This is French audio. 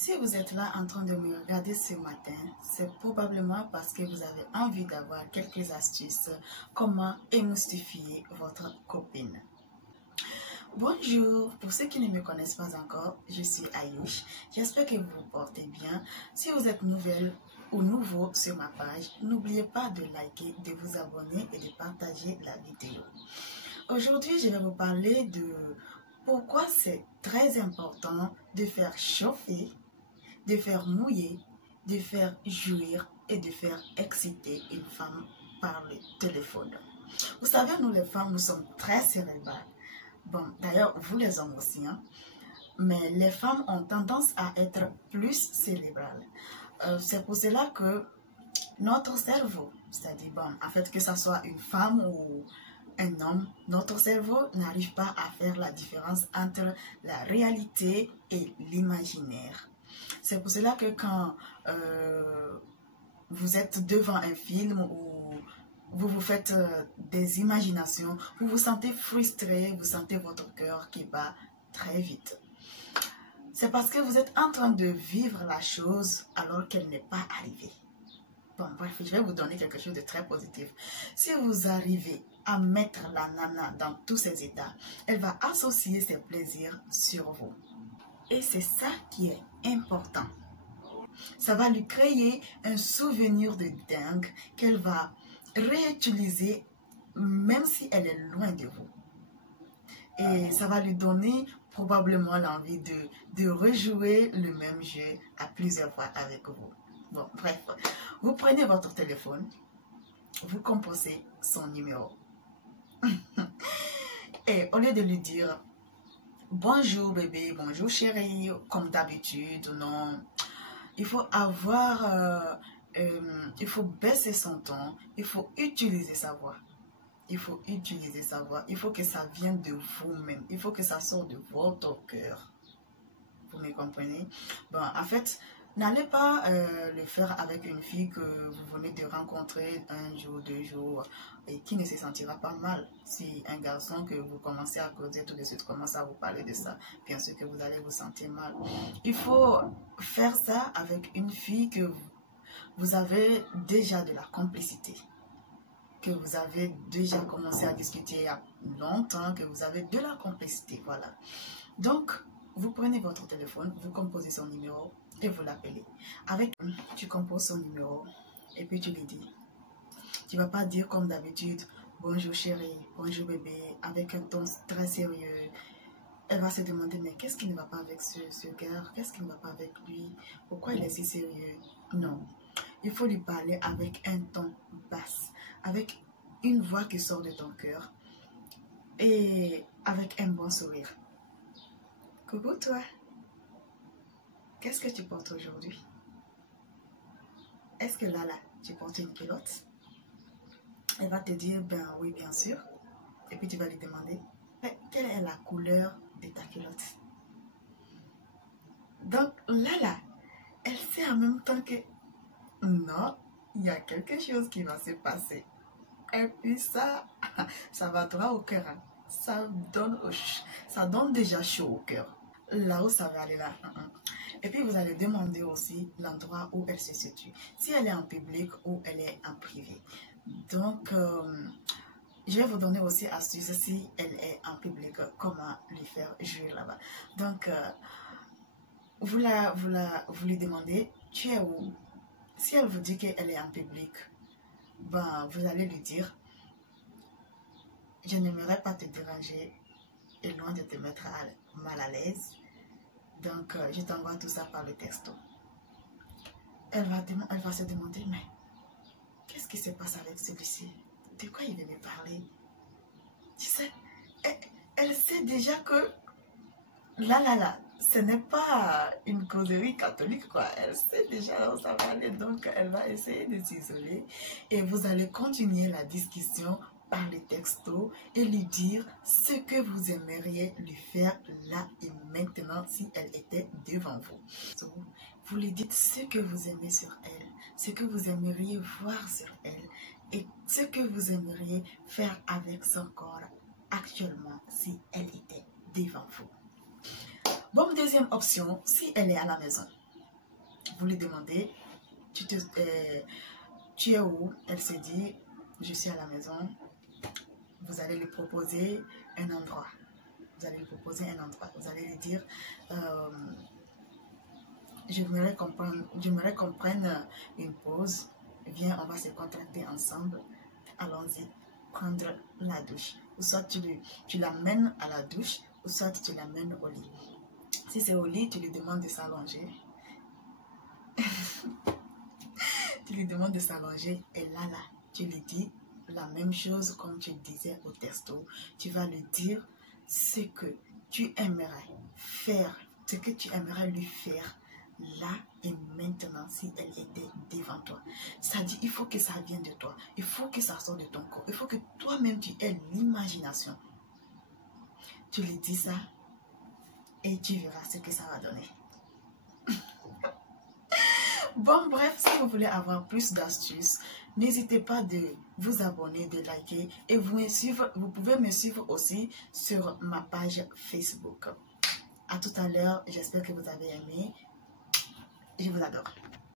Si vous êtes là en train de me regarder ce matin, c'est probablement parce que vous avez envie d'avoir quelques astuces comment émoustifier votre copine. Bonjour, pour ceux qui ne me connaissent pas encore, je suis Ayoush. J'espère que vous vous portez bien. Si vous êtes nouvelle ou nouveau sur ma page, n'oubliez pas de liker, de vous abonner et de partager la vidéo. Aujourd'hui, je vais vous parler de pourquoi c'est très important de faire chauffer, de faire mouiller, de faire jouir et de faire exciter une femme par le téléphone. Vous savez, nous les femmes, nous sommes très cérébrales. Bon, d'ailleurs, vous les hommes aussi, hein? Mais les femmes ont tendance à être plus cérébrales. C'est pour cela que notre cerveau, c'est-à-dire, bon, en fait, que ce soit une femme ou un homme, notre cerveau n'arrive pas à faire la différence entre la réalité et l'imaginaire. C'est pour cela que quand vous êtes devant un film ou vous vous faites des imaginations, vous vous sentez frustré, vous sentez votre cœur qui bat très vite. C'est parce que vous êtes en train de vivre la chose alors qu'elle n'est pas arrivée. Bon, bref, je vais vous donner quelque chose de très positif. Si vous arrivez à mettre la nana dans tous ses états, elle va associer ses plaisirs sur vous. Et c'est ça qui est important. Ça va lui créer un souvenir de dingue qu'elle va réutiliser même si elle est loin de vous. Et ça va lui donner probablement l'envie de rejouer le même jeu à plusieurs fois avec vous. Bon, bref, vous prenez votre téléphone, vous composez son numéro. Et au lieu de lui dire bonjour bébé, bonjour chérie, comme d'habitude, non. Il faut il faut baisser son ton, il faut utiliser sa voix. Il faut utiliser sa voix, il faut que ça vienne de vous-même, il faut que ça sorte de votre cœur. Vous me comprenez? Bon, en fait, n'allez pas le faire avec une fille que vous venez de rencontrer un jour, 2 jours, et qui ne se sentira pas mal. Si un garçon que vous commencez à causer tout de suite commence à vous parler de ça, bien sûr que vous allez vous sentir mal. Il faut faire ça avec une fille que vous avez déjà de la complicité, que vous avez déjà commencé à discuter il y a longtemps, que vous avez de la complicité, voilà. Donc, vous prenez votre téléphone, vous composez son numéro et vous l'appelez. Tu composes son numéro et puis tu lui dis. Tu ne vas pas dire comme d'habitude, bonjour chérie, bonjour bébé, avec un ton très sérieux. Elle va se demander, mais qu'est-ce qui ne va pas avec ce gars? Qu'est-ce qui ne va pas avec lui? Pourquoi il est si sérieux? Non. Il faut lui parler avec un ton basse, avec une voix qui sort de ton cœur et avec un bon sourire. Coucou toi, qu'est-ce que tu portes aujourd'hui? Est-ce que là, tu portes une culotte? Elle va te dire, ben oui, bien sûr. Et puis tu vas lui demander, quelle est la couleur de ta culotte? Donc là, elle sait en même temps que non, il y a quelque chose qui va se passer. Et puis ça va droit au cœur. Hein. Ça donne déjà chaud au cœur. Là où ça va aller là. Et puis vous allez demander aussi l'endroit où elle se situe. Si elle est en public ou elle est en privé. Donc, je vais vous donner aussi astuce si elle est en public, comment lui faire jouer là-bas. Donc, vous lui demandez, tu es où? Si elle vous dit qu'elle est en public, ben, vous allez lui dire, je n'aimerais pas te déranger et loin de te mettre mal à l'aise. Donc, je t'envoie tout ça par le texto. Elle va se demander, mais qu'est-ce qui se passe avec celui-ci? De quoi il veut me parler? Tu sais, elle sait déjà que là, ce n'est pas une causerie catholique, quoi. Elle sait déjà où ça va aller, donc elle va essayer de s'isoler. Et vous allez continuer la discussion par les textos et lui dire ce que vous aimeriez lui faire là et maintenant si elle était devant vous. Vous lui dites ce que vous aimez sur elle, ce que vous aimeriez voir sur elle et ce que vous aimeriez faire avec son corps actuellement si elle était devant vous. Bon, deuxième option, si elle est à la maison. Vous lui demandez, tu es où? Elle se dit, je suis à la maison. Vous allez lui proposer un endroit. Vous allez lui proposer un endroit. Vous allez lui dire, j'aimerais qu'on prenne une pause. Viens, on va se contracter ensemble. Allons-y, prendre la douche. Ou soit tu l'amènes à la douche, ou soit tu l'amènes au lit. Si c'est au lit, tu lui demandes de s'allonger. Tu lui demandes de s'allonger et là, tu lui dis la même chose comme tu disais au texto. Tu vas lui dire ce que tu aimerais faire, ce que tu aimerais lui faire là et maintenant si elle était devant toi. C'est-à-dire, il faut que ça vienne de toi. Il faut que ça sorte de ton corps. Il faut que toi-même tu aies l'imagination. Tu lui dis ça et tu verras ce que ça va donner. Bon, bref, si vous voulez avoir plus d'astuces, n'hésitez pas de vous abonner, de liker et vous pouvez me suivre aussi sur ma page Facebook. À tout à l'heure, j'espère que vous avez aimé. Je vous adore.